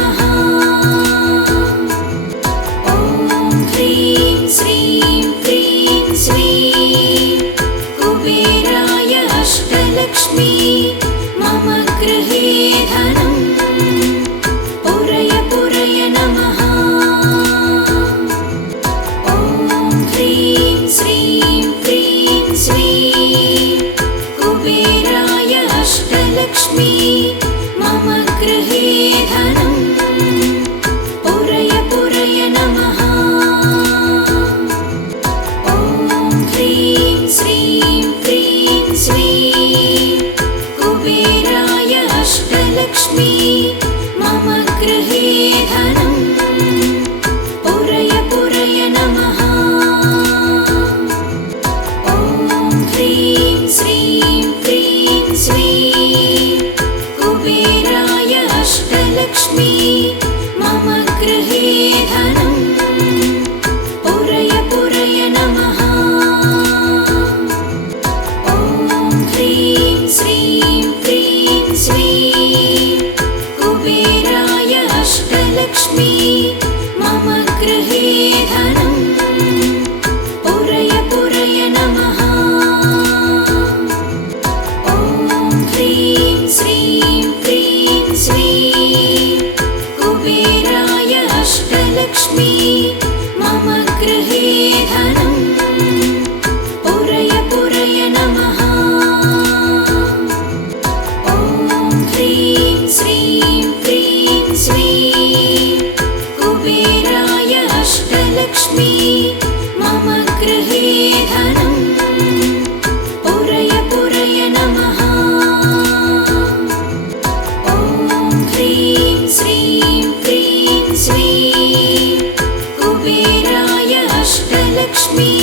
नमः। ॐ ह्रीं श्रीं क्रीं श्रीं कुबेराय अष्टलक्ष्मी मम गृहे धनं पुरय पुरय नमः। ॐ ह्रीं श्रीं क्रीं श्रीं कुबेराय अष्टलक्ष्मी मम गृहे धनं पुरय पुरय नमः। ॐ ह्रीं श्रीं क्रीं श्रीं कुबेराय अष्टलक्ष्मी मम गृहे धनं पुरय पुरय नमः। ॐ ह्रीं श्रीं क्रीं श्रीं कुबेराय अष्टलक्ष्मी मम गृहे धनं पुरय पुरय नमः। ॐ ह्रीं श्रीं क्रीं श्रीं कुबेराय अष्टलक्ष्मी मम गृहे धनं पुरय पुरय नमः। ॐ ह्रीं श्रीं क्रीं श्रीं कुबेराय अष्टलक्ष्मी मम गृहे धनं पुरय पुरय नमः। ॐ ह्रीं श्रीं क्रीं श्रीं कुबेराय अष्टलक्ष्मी मम गृहे धनं पुरय पुरय नमः। ॐ ह्रीं श्रीं क्रीं श्रीं कुबेराय अष्टलक्ष्मी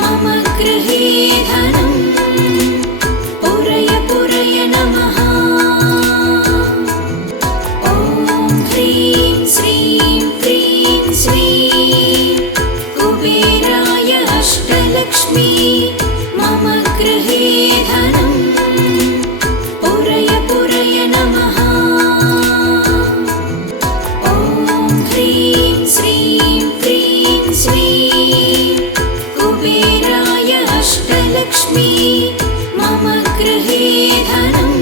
मम गृहे धनं पुरय पुरय नमः। ॐ ह्रीं श्रीं क्रीं श्रीं कुबेराय अष्टलक्ष्मी मम गृहे धनं पुरय पुरय नमः। ॐ ह्रीं श्रीं क्रीं श्रीं कुबेराय अष्टलक्ष्मी मम गृहे धनं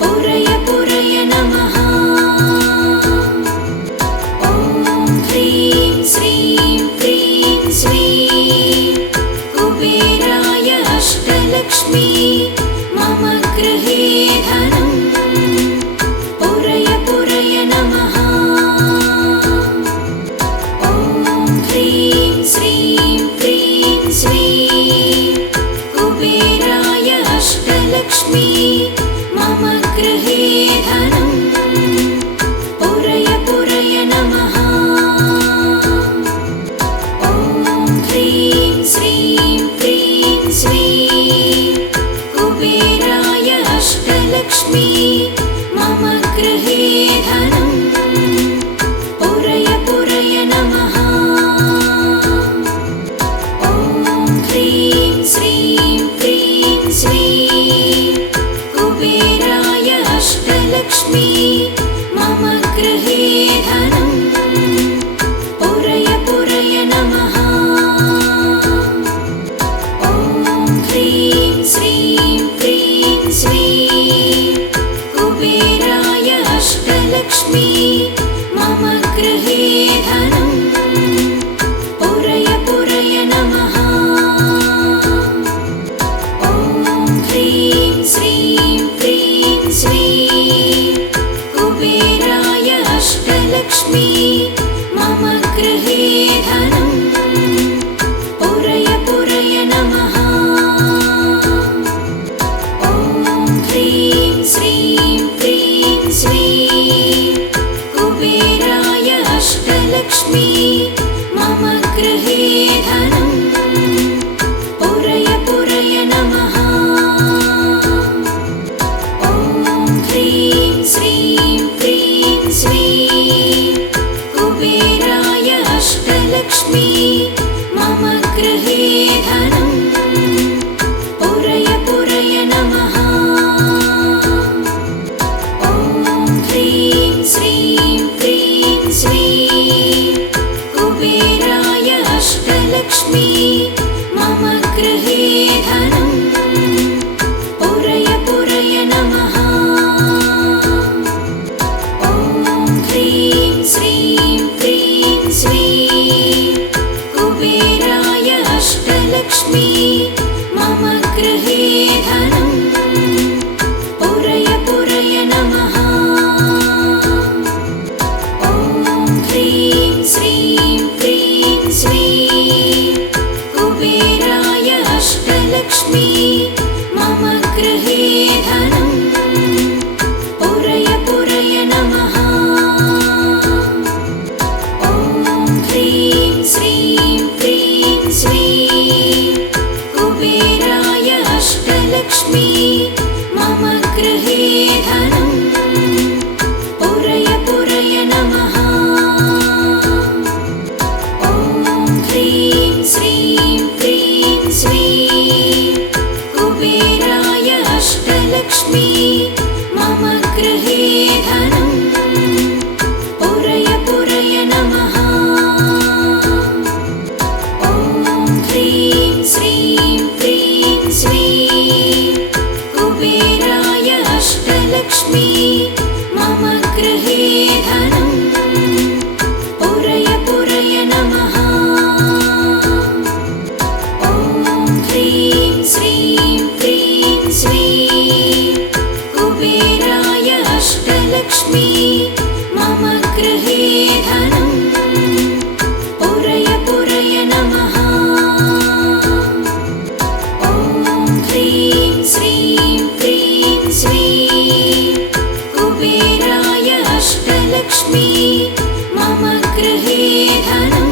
पुरय पुरय नमः। ॐ ह्रीं श्रीं क्रीं श्रीं कुबेराय अष्टलक्ष्मी मम गृहे धनं पुरय पुरय नमः। ॐ ह्रीं श्रीं क्रीं श्रीं कुबेराय अष्टलक्ष्मी मम गृहे धनं पुरय पुरय नमः। ॐ ह्रीं श्रीं क्रीं श्रीं कुबेराय अष्टलक्ष्मी मम गृहे धनं पुरय पुरय नमः। ॐ ह्रीं श्रीं क्रीं श्रीं कुबेराय अष्टलक्ष्मी मम गृहे धनं पुरय पुरय नमः। ॐ ह्रीं श्रीं क्रीं श्रीं कुबेराय अष्टलक्ष्मी मम गृहे धनं पुरय पुरय नमः। ॐ ह्रीं श्रीं क्रीं श्रीं कुबेराय अष्टलक्ष्मी मम गृहे धनं पुरय पुरय नमः। ॐ ह्रीं श्रीं क्रीं श्रीं कुबेराय अष्टलक्ष्मी मम गृहे धनं पुरय पुरय नमः। ॐ ह्रीं श्रीं क्रीं श्रीं कुबेराय अष्टलक्ष्मी मम गृहे धनं पुरय पुरय नमः। ॐ ह्रीं श्रीं अष्टलक्ष्मी मम गृहे धनं पुरय पुरय नमः। ॐ ह्रीं श्रीं क्रीं श्रीं कुबेराय अष्टलक्ष्मी मम गृहे धनं पुरय पुरय नमः। ॐ ह्रीं श्रीं क्रीं श्रीं कुबेराय अष्टलक्ष्मी मम गृहे धनं पुरय पुरय नमः। ॐ ह्रीं श्रीं क्रीं श्रीं कुबेराय अष्टलक्ष्मी मम गृहे धनं पुरय पुरय नमः। ॐ ह्रीं श्रीं क्रीं श्रीं कुबेराय अष्टलक्ष्मी मम गृहे धनं पुरय पुरय नमः। ॐ ह्रीं श्रीं क्रीं श्रीं कुबेराय अष्टलक्ष्मी मम गृहे धनं पुरय पुरय नमः। ॐ ह्रीं श्रीं क्रीं श्रीं कुबेराय अष्टलक्ष्मी मम गृहे धनं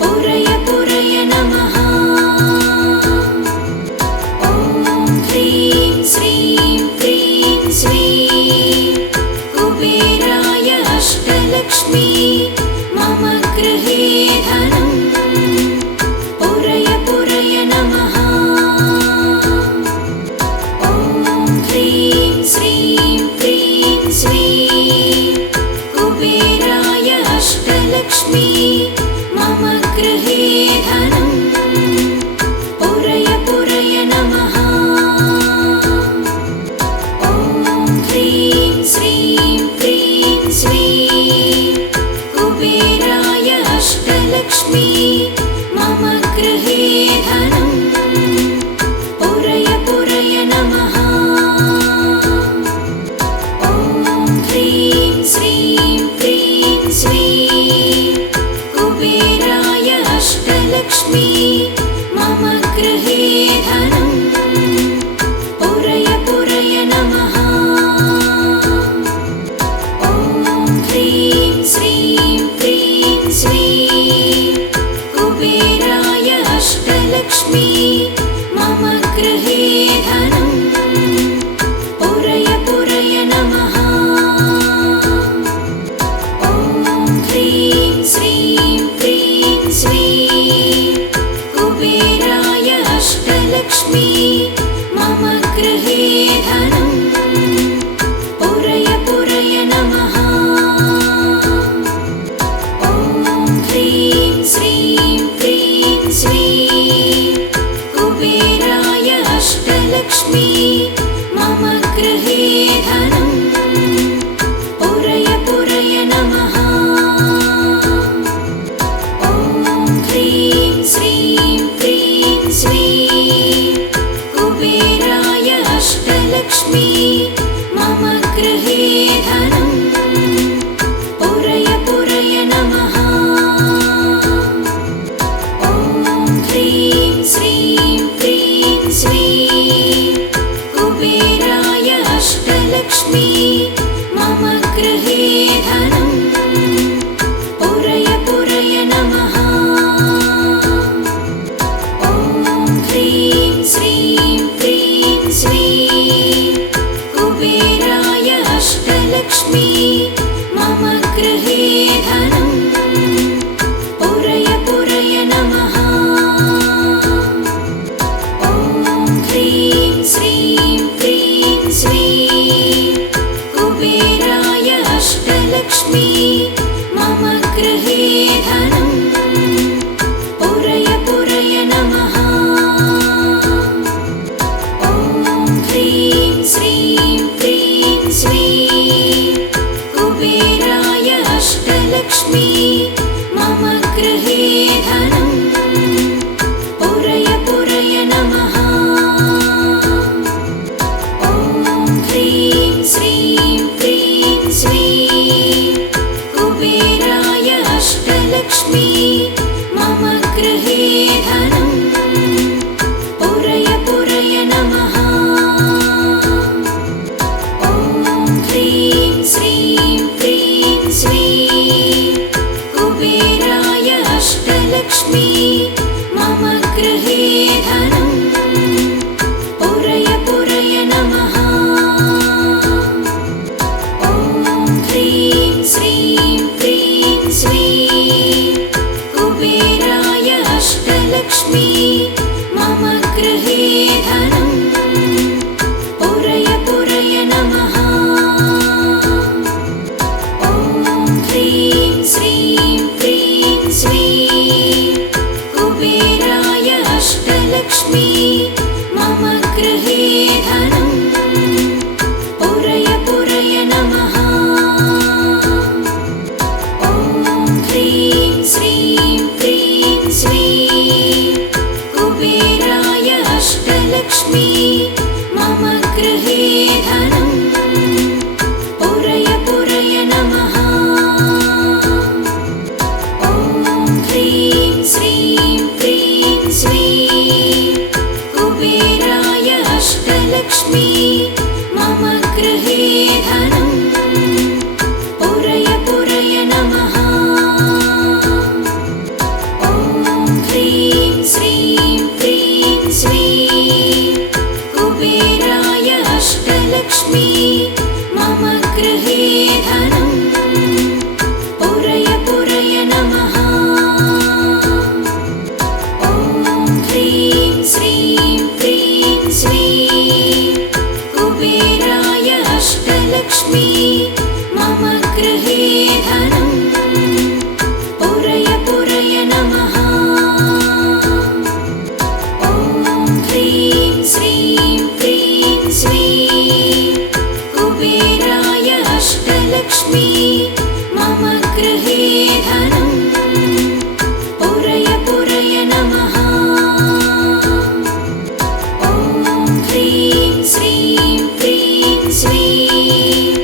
पुरय पुरय नमः। ॐ ह्रीं श्रीं क्रीं श्रीं कुबेराय अष्टलक्ष्मी मम गृहे धनं पुरय पुरय नमः। ॐ ह्रीं श्रीं क्रीं श्रीं कुबेराय अष्टलक्ष्मी मम गृहे धनं पुरय पुरय नमः। ॐ ह्रीं श्रीं क्रीं श्रीं कुबेराय अष्टलक्ष्मी मम गृहे धनं पुरय पुरय नमः। ॐ ह्रीं श्रीं क्रीं श्रीं कुबेराय अष्टलक्ष्मी मम गृहे धनं पुरय पुरय नमः। ॐ ह्रीं श्रीं क्रीं श्रीं कुबेराय अष्टलक्ष्मी मम गृहे धनं पुरय पुरय नमः। ॐ ह्रीं श्रीं क्रीं श्रीं कुबेराय अष्टलक्ष्मी मम गृहे धनं पुरय पुरय नमः। ॐ ह्रीं श्रीं क्रीं श्रीं कुबेराय अष्टलक्ष्मी मम गृहे धनं पुरय पुरय नमः। ॐ ह्रीं श्रीं क्रीं श्रीं कुबेराय अष्टलक्ष्मी मम गृहे धनं पुरय पुरय नमः। ॐ ह्रीं श्रीं क्रीं श्रीं कुबेराय अष्टलक्ष्मी मम गृहे धनं पुरय पुरय नमः। ॐ ह्रीं श्रीं क्रीं श्रीं कुबेराय अष्टलक्ष्मी मम गृहे धनं पुरय पुरय नमः। ॐ ह्रीं श्रीं क्रीं श्रीं कुबेराय अष्टलक्ष्मी मम गृहे धनं पुरय पुरय नमः। ॐ ह्रीं श्रीं क्रीं श्रीं कुबेराय अष्टलक्ष्मी मम गृहे धनं पुरय अष्टलक्ष्मी मम गृहे धनं पुरय पुरय नमः। ॐ ह्रीं श्रीं क्रीं श्रीं कुबेराय अष्टलक्ष्मी मम गृहे धनं पुरय पुरय नमः। ॐ ह्रीं श्रीं क्रीं श्रीं कुबेराय अष्टलक्ष्मी मम गृहे धनं पुरय पुरय नमः। ॐ ह्रीं श्रीं क्रीं श्रीं कुबेराय अष्टलक्ष्मी मम गृहे धनं पुरय पुरय नमः। ॐ ह्रीं श्रीं क्रीं श्रीं कुबेराय अष्टलक्ष्मी मम गृहे धनं पुरय पुरय नमः। ॐ ह्रीं श्रीं क्रीं श्रीं कुबेराय अष्टलक्ष्मी मम गृहे धनं पुरय पुरय नमः। ॐ ह्रीं श्रीं क्रीं श्रीं कुबेराय अष्टलक्ष्मी मम गृहे धनं पुरय पुरय नमः। ॐ ह्रीं श्रीं क्रीं श्रीं कुबेराय अष्टलक्ष्मी मम गृहे धनं पुरय पुरय नमः। ॐ ह्रीं श्रीं क्रीं श्रीं कुबेराय अष्टलक्ष्मी मम गृहे धनं पुरय पुरय नमः। ॐ ह्रीं श्रीं क्रीं श्रीं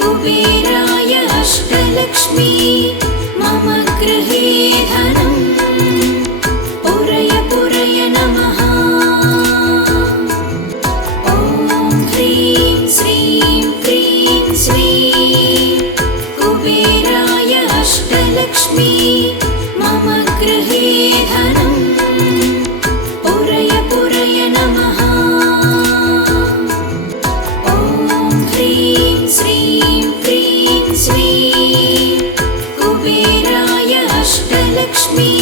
कुबेराय अष्टलक्ष्मी मम गृहे धनं पुरय पुरय नमः। ॐ ह्रीं श्रीं क्रीं श्रीं कुबेराय अष्टलक्ष्मी मम गृहे धनं पुरय पुरय नमः। ॐ ह्रीं श्रीं क्रीं श्रीं कुबेराय अष्टलक्ष्मी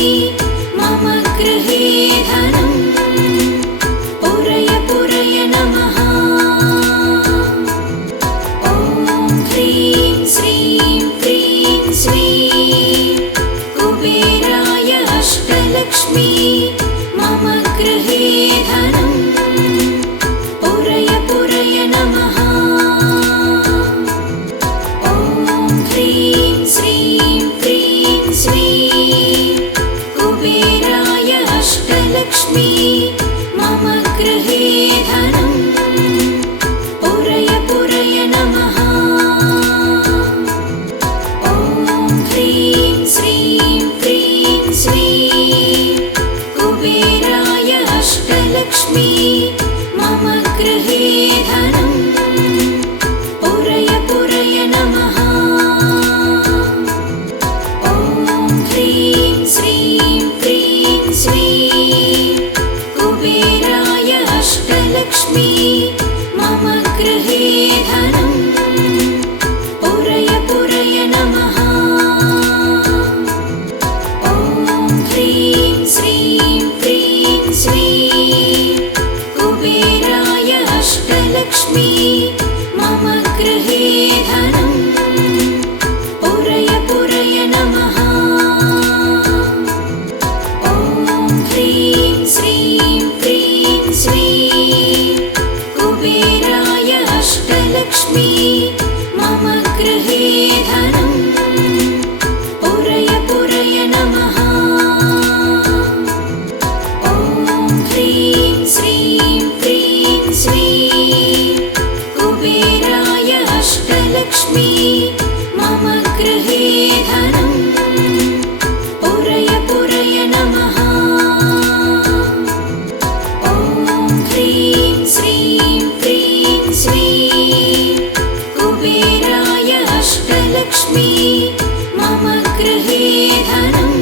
मम गृहे धनं पुरय पुरय नमः। ॐ ह्रीं श्रीं क्रीं श्रीं कुबेराय अष्टलक्ष्मी मम गृहे धनं पुरय पुरय नमः। ॐ ह्रीं श्रीं क्रीं श्रीं कुबेराय अष्टलक्ष्मी मम गृहे धनं पुरय पुरय नमः। ॐ ह्रीं श्रीं क्रीं श्रीं अष्टलक्ष्मी मम गृहे धनं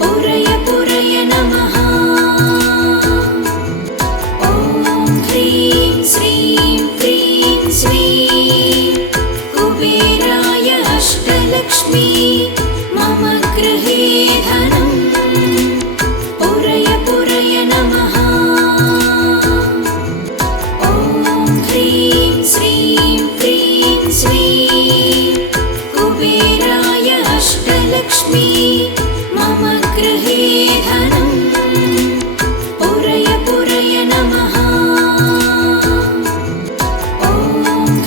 पुरय पुरय नमः। ॐ ह्रीं श्रीं क्रीं श्रीं कुबेराय अष्टलक्ष्मी मम गृहे धनं पुरय पुरय नमः। ॐ ह्रीं श्रीं क्रीं श्रीं कुबेराय अष्टलक्ष्मी मम गृहे धनं पुरय पुरय नमः। ॐ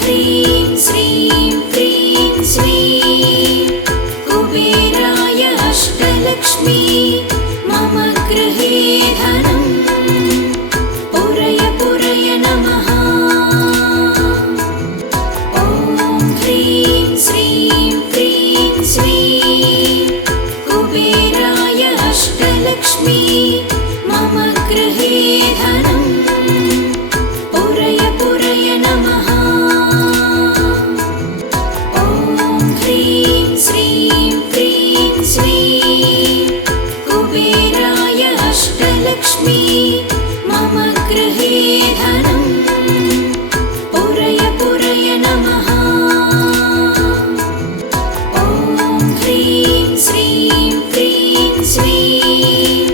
ह्रीं श्रीं क्रीं श्रीं कुबेराय अष्टलक्ष्मी मम गृहे धनं पुरय पुरय नमः। ॐ ह्रीं श्रीं क्रीं श्रीं कुबेराय अष्टलक्ष्मी मम गृहे धनं पुरय पुरय नमः। ॐ ह्रीं श्रीं क्रीं श्रीं कुबेराय अष्टलक्ष्मी मम गृहे धनं पुरय पुरय नमः। ॐ ह्रीं श्रीं क्रीं श्रीं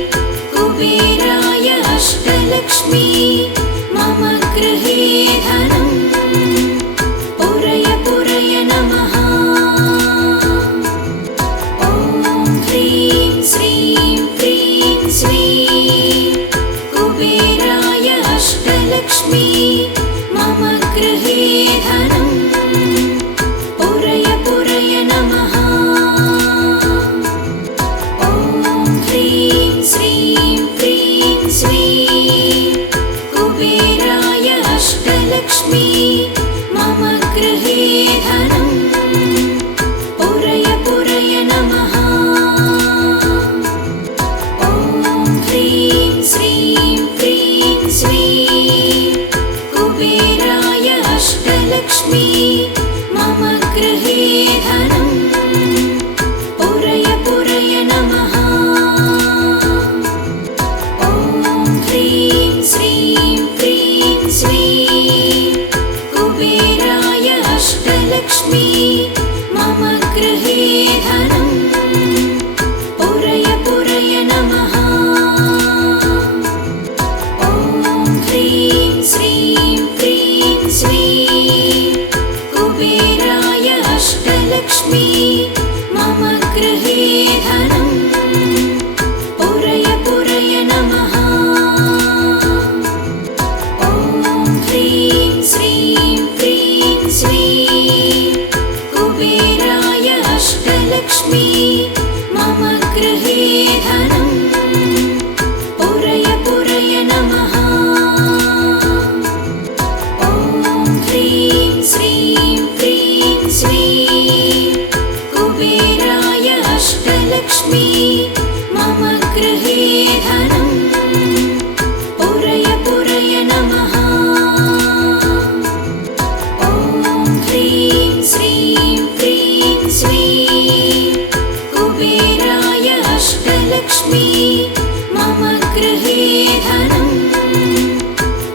कुबेराय अष्टलक्ष्मी मम गृहे धनं पुरय पुरय नमः। ॐ ह्रीं श्रीं क्रीं श्रीं कुबेराय अष्टलक्ष्मी मम गृहे धनं पुरय पुरय नमः। ॐ ह्रीं श्रीं क्रीं श्रीं कुबेराय अष्टलक्ष्मी मम गृहे धनं पुरय पुरय नमः। ॐ ह्रीं श्रीं क्रीं श्रीं कुबेराय अष्टलक्ष्मी मम गृहे धनं पुरय पुरय नमः। ॐ ह्रीं श्रीं क्रीं श्रीं कुबेराय अष्टलक्ष्मी मम गृहे धनं पुरय पुरय नमः। ॐ ह्रीं श्रीं क्रीं श्रीं कुबेराय अष्टलक्ष्मी मम गृहे धनं पुरय पुरय नमः। ॐ ह्रीं श्रीं क्रीं श्रीं कुबेराय अष्टलक्ष्मी मम गृहे धनं पुरय पुरय नमः। ॐ ह्रीं श्रीं क्रीं श्रीं कुबेराय अष्टलक्ष्मी मम गृहे धनं पुरय पुरय नमः। ॐ ह्रीं श्रीं क्रीं श्रीं कुबेराय अष्टलक्ष्मी मम गृहे धनं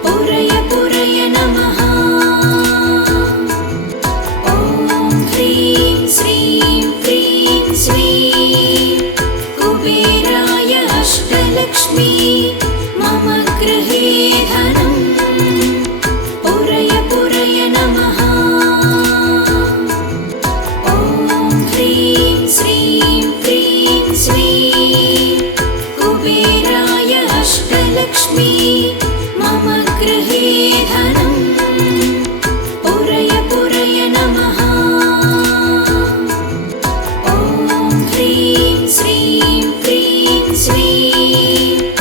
पुरय पुरय नमः। ॐ ह्रीं श्रीं क्रीं श्रीं कुबेराय अष्टलक्ष्मी मम गृहे धनं पुरय पुरय नमः। ॐ ह्रीं श्रीं क्रीं श्रीं कुबेराय अष्टलक्ष्मी मम गृहे धनं पुरय पुरय नमः। ॐ ह्रीं श्रीं क्रीं श्रीं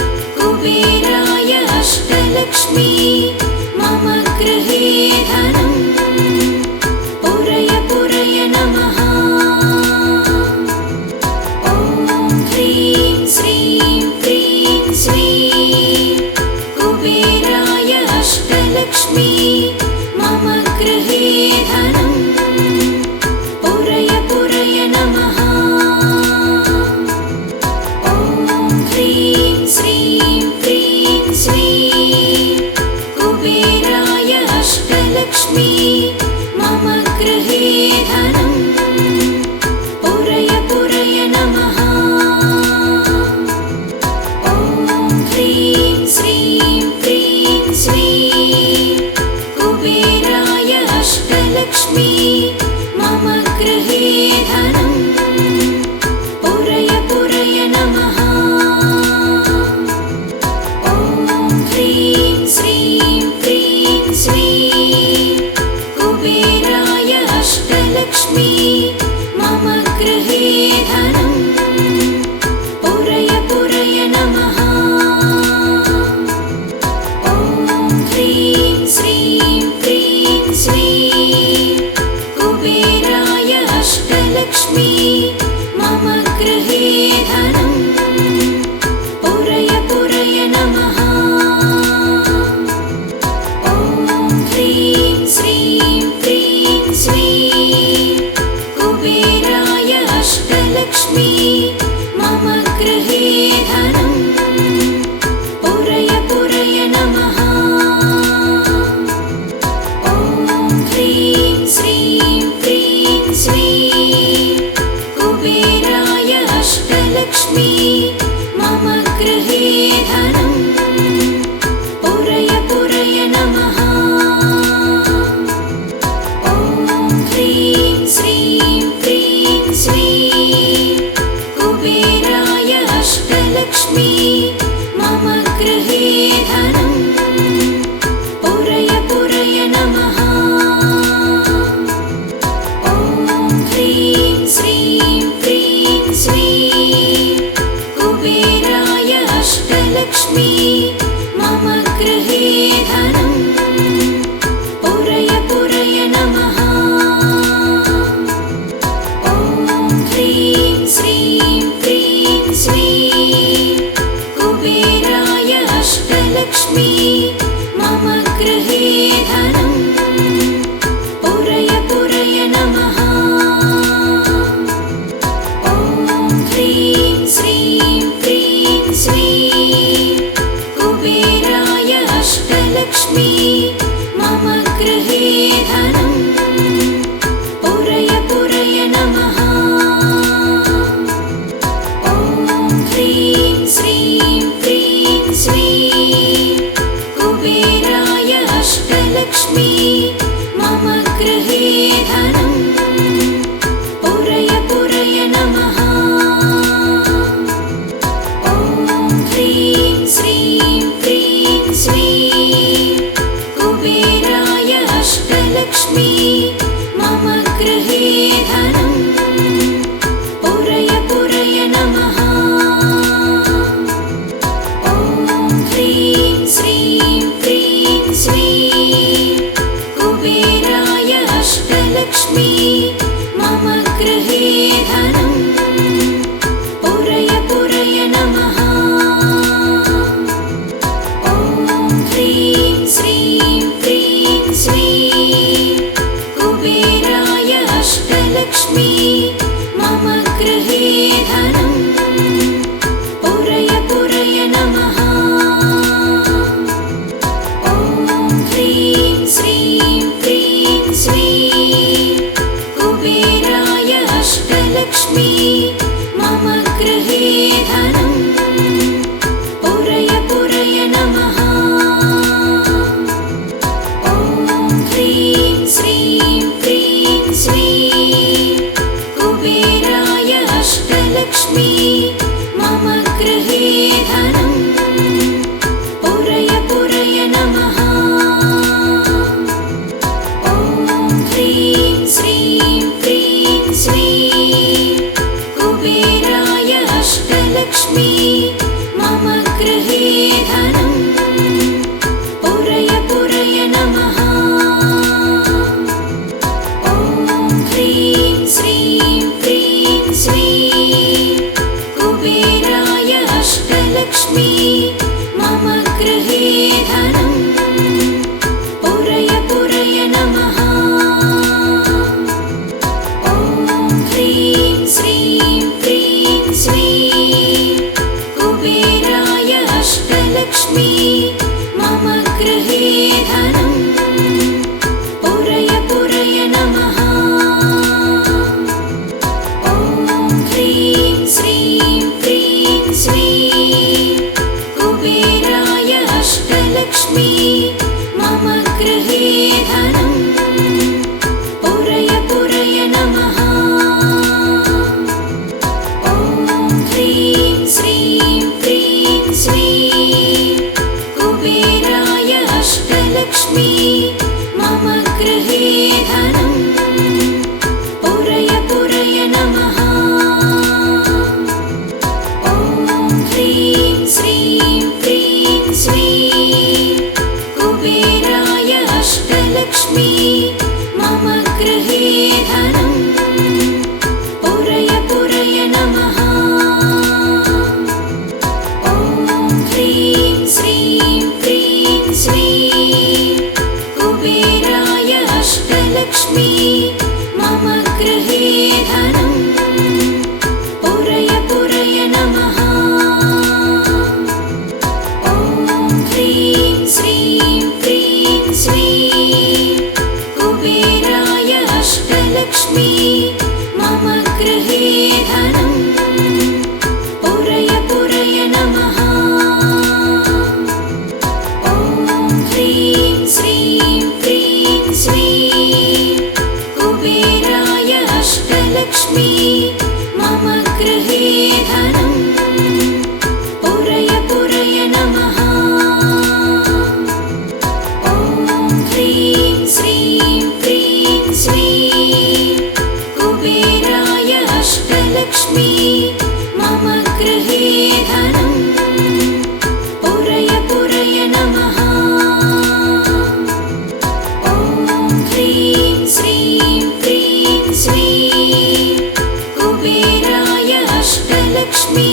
गृहे धनं पुरय पुरय नमः ॐ ह्रीं श्रीं क्रीं श्रीं कुबेराय अष्टलक्ष्मी मम गृहे धनं पुरय पुरय नमः ॐ ह्रीं श्रीं क्रीं श्रीं कुबेराय अष्टलक्ष्मी मम गृहे धनं पुरय पुरय नमः ॐ ह्रीं श्रीं क्रीं श्रीं कुबेराय अष्टलक्ष्मी मम गृहे धनं पुरय पुरय नमः ॐ ह्रीं श्रीं क्रीं श्रीं कुबेराय अष्टलक्ष्मी मम गृहे धनं पुरय पुरय नमः ॐ ह्रीं श्रीं क्रीं श्रीं कुबेराय अष्टलक्ष्मी मम गृहे धनं पुरय पुरय नमः ॐ ह्रीं श्रीं क्रीं श्रीं कुबेराय अष्टलक्ष्मी मम गृहे धनं पुरय पुरय नमः ॐ ह्रीं श्रीं क्रीं श्रीं कुबेराय अष्टलक्ष्मी मम गृहे धनं पुरय पुरय नमः ॐ ह्रीं श्रीं क्रीं श्रीं कुबेराय अष्टलक्ष्मी मम गृहे धनं पुरय पुरय नमः ॐ ह्रीं श्रीं क्रीं श्रीं कुबेराय अष्टलक्ष्मी मम गृहे धनं पुरय पुरय नमः ॐ ह्रीं श्रीं क्रीं श्रीं कुबेराय अष्टलक्ष्मी मम गृहे धनं पुरय पुरय नमः ॐ ह्रीं श्रीं क्रीं श्रीं कुबेराय अष्टलक्ष्मी मम गृहे धनं पुरय पुरय नमः ॐ ह्रीं श्रीं क्रीं श्रीं कुबेराय अष्टलक्ष्मी मम गृहे धनं पुरय पुरय नमः ॐ ह्रीं श्रीं क्रीं श्रीं कुबेराय अष्टलक्ष्मी मम गृहे धनं पुरय पुरय नमः ॐ ह्रीं श्रीं क्रीं श्रीं कुबेराय अष्टलक्ष्मी मम गृहे धनं पुरय पुरय नमः ॐ ह्रीं श्रीं क्रीं श्रीं कुबेराय अष्टलक्ष्मी मम गृहे धनं पुरय पुरय नमः ॐ ह्रीं श्रीं क्रीं श्रीं कुबेराय अष्टलक्ष्मी मम गृहे धनं पुरय पुरय नमः ॐ ह्रीं श्रीं क्रीं श्रीं कुबेराय अष्टलक्ष्मी मम गृहे धनं पुरय पुरय नमः ॐ ह्रीं श्रीं क्रीं श्रीं कुबेराय अष्टलक्ष्मी मम गृहे धनं पुरय पुरय नमः अष्टलक्ष्मी मम गृहे धनं पुरय पुरय नमः ॐ ह्रीं श्रीं क्रीं स्वीं कुबेराय अष्टलक्ष्मी मम गृहे धनं पुरय पुरय नमः ॐ ह्रीं श्रीं क्रीं स्वीं कुबेराय अष्टलक्ष्मी